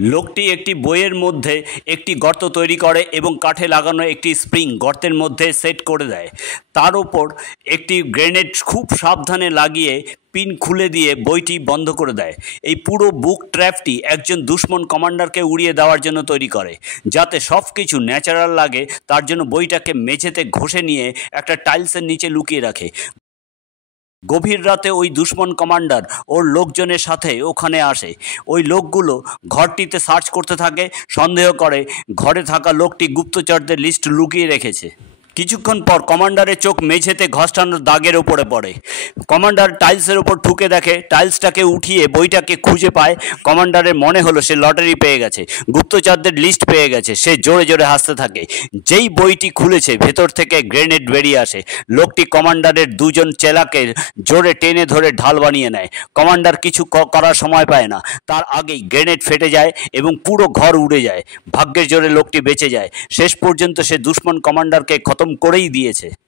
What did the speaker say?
লোকটি একটি বইয়ের মধ্যে একটি গর্ত তৈরি করে এবং কাঠে লাগানো একটি স্প্রিং গর্তের মধ্যে সেট করে দেয়। তার ওপর একটি গ্রেনেড খুব সাবধানে লাগিয়ে পিন খুলে দিয়ে বইটি বন্ধ করে দেয়। এই পুরো বুক ট্র্যাপটি একজন দুশমন কমান্ডারকে উড়িয়ে দেওয়ার জন্য তৈরি করে, যাতে সব কিছু ন্যাচারাল লাগে। তার জন্য বইটাকে মেঝেতে ঘষে নিয়ে একটা টাইলসের নিচে লুকিয়ে রাখে। গভীর রাতে ওই দুশমন কমান্ডার ওর লোকজনের সাথে ওখানে আসে। ওই লোকগুলো ঘরটিতে সার্চ করতে থাকে, সন্দেহ করে ঘরে থাকা লোকটি গুপ্তচরদের লিস্ট লুকিয়ে রেখেছে। কিছুক্ষণ পর কমান্ডারের চোখ মেঝেতে ঘষটানোর দাগের ওপরে পড়ে। কমান্ডার টাইলসের ওপর ঠুকে দেখে, টাইলসটাকে উঠিয়ে বইটাকে খুঁজে পায়। কমান্ডারের মনে হলো সে লটারি পেয়ে গেছে, গুপ্তচরদের লিস্ট পেয়ে গেছে। সে জোরে জোরে হাসতে থাকে। যেই বইটি খুলেছে ভেতর থেকে গ্রেনেড বেরিয়ে আসে। লোকটি কমান্ডারের দুজন চেলাকে জোরে টেনে ধরে ঢাল বানিয়ে নেয়। কমান্ডার কিছু করার সময় পায় না, তার আগেই গ্রেনেড ফেটে যায় এবং পুরো ঘর উড়ে যায়। ভাগ্যের জোরে লোকটি বেঁচে যায়। শেষ পর্যন্ত সে দুশমন কমান্ডারকে খতম করেই দিয়েছে।